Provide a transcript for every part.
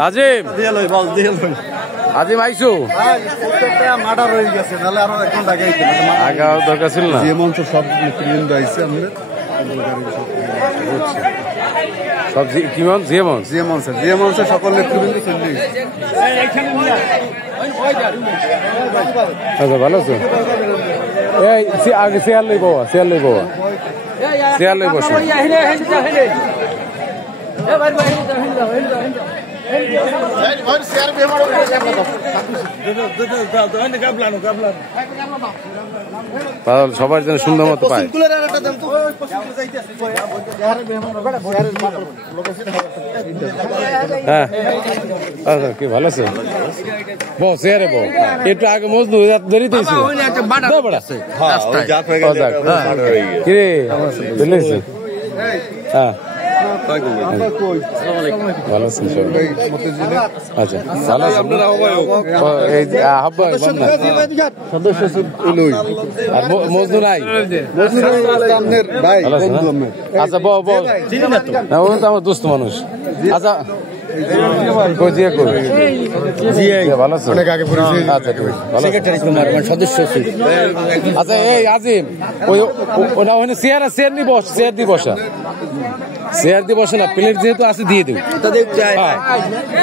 আজিম আজিম আইসু murder হয়ে গেছে তাহলে আরো এখন আগাও দরকার ছিল না যে মঞ্চ সব নেতৃবৃন্দ আইছে আমাদের সব কি মঞ্চ যে মঞ্চে সকল নেতৃবৃন্দ চলে আচ্ছা ভালো আছো এই আগে চেয়ার লই বাবা চেয়ার লই বসো সবার যেন সুন্দর মতো পায় হ্যাঁ আচ্ছা কি ভালো আছে বউ চেয়ারে বউ একটু আগে মজনু দেরিতে কিরে হ্যাঁ ভালো আছেন আচ্ছা ভালো সদস্য আর মজনু নাই আচ্ছা বউ আমার দুস্থ মানুষ আচ্ছা আচ্ছা এই আজিম ওটা ওখানে চেয়ার দিয়ে বসা চেয়ার দিয়ে বসে না প্লেট যেহেতু আছে দিয়ে দেব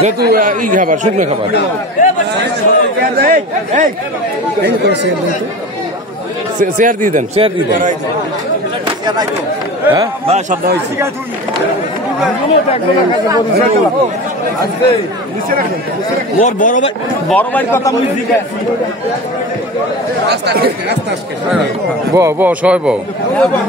যেহেতু ই খাবার শুকনো খাবার চেয়ার দিয়ে দেন হ্যাঁ ওর বড় ভাই কথা বউ সবাই বউ